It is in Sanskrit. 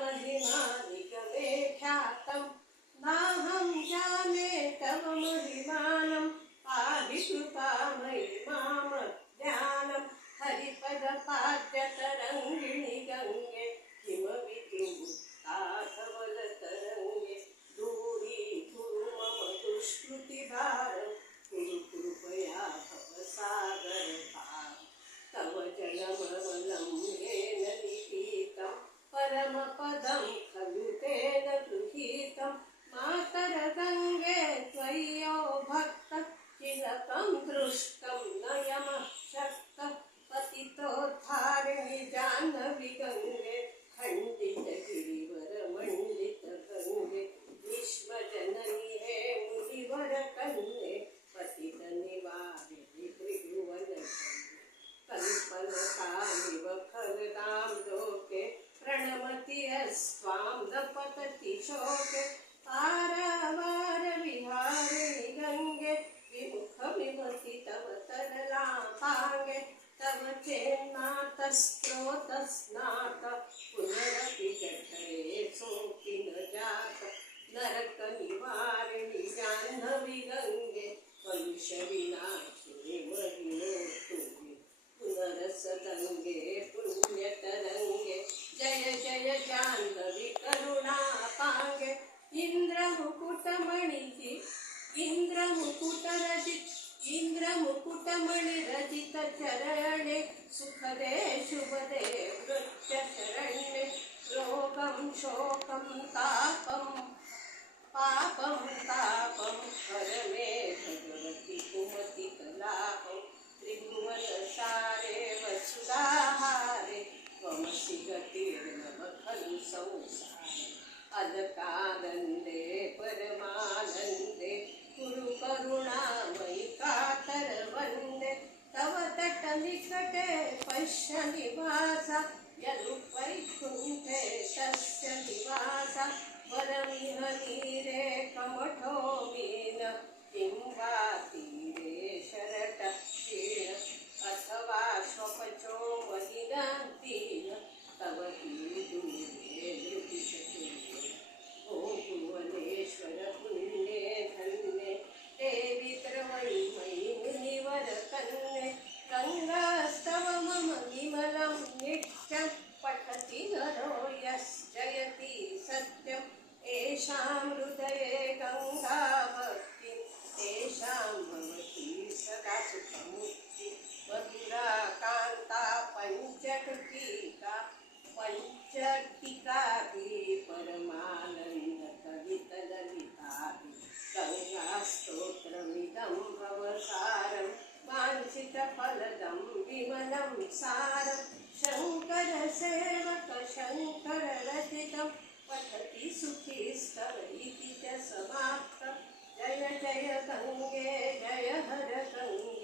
महिमानिगमे ख्यातं नाहं जाने तव महिमानं पाहि कृपामयि मामज्ञानं हरिपदपाद्यतरङ्गिणि गङ्गे किमपि धवलतरङ्गे दूरीकुरु मम दुष्कृतिभारं कुरु कृपया भवसागरपारं तव जलममलं येन निहीतं परमपदं खलु तेन गृहीतं मातरगङ्गे त्वय्यो भक्तः किलकं दृष्टं न यमः शक्तः पतितोद्धारिणि जाह्नवी गङ्गे खण्डितगिरिवरमण्डितगङ्गे विश्वजननि हे मुनिवरकन्ये पतितनिवारिणि त्रिभुवनगङ्गे कल्पलतामिव फलदां लोके प्रणमति यस्त्वां न पतति शोके पारावारविहारिणि गङ्गे विमुखमिमति तव तरलापाङ्गे तव चेन्नाथस्त्रोतस्नाथ पुनरपि जठरे सोऽपि न जात नरकनिवारिणि जाह्नवी गङ्गे कलुषविनाशिनि महिमोत्तुङ्गे पुनरसगङ्गे पुण्यतरङ्गे जय जय जाह्नवी करुणापाङ्गे इंद्रमुकुटमणिरजित चरणे सुखदे शुभदे वृत्यशरण्ये रोगं शोकं तापं पापं परमे भगवति कुमति कलापं त्रिभुवनसारे वसुधाहारे त्वमसि गतिर्नव खलु संसारे अलकानन्दे परमानन्दे कुरु करुणामयि कातरवन्दे तव तटनिकटे पश्य निवास यदुपैकुण्ठे तस्य निवास वरमिह नीरे कमठो मीन किं वा तीरे शरटः क्षीण अथवा स्वपचो मलिनः दीन तव दूरे ओ भुवनेश्वर पुण्ये धन्ये देवी त्रवयि मयि मुनिवरकन्ये गङ्गास्तव मम विमलं नित्यं पठति नरो यश्जयति सत्यम् येषां हृदये गङ्गा भक्ति तेषां भवति सदा सुखमुक्ति मधुरा कान्ता पञ्चटिकाभिः परमानन्द कवितललिताभिः गङ्गास्तोत्रमिदं भवसारं वाञ्छितफलदं विमलं सारं शङ्करसेवक शङ्कररचितं पठति सुखी स्तव इति च समाप्तं जय जय गङ्गे जय हर गङ्गे।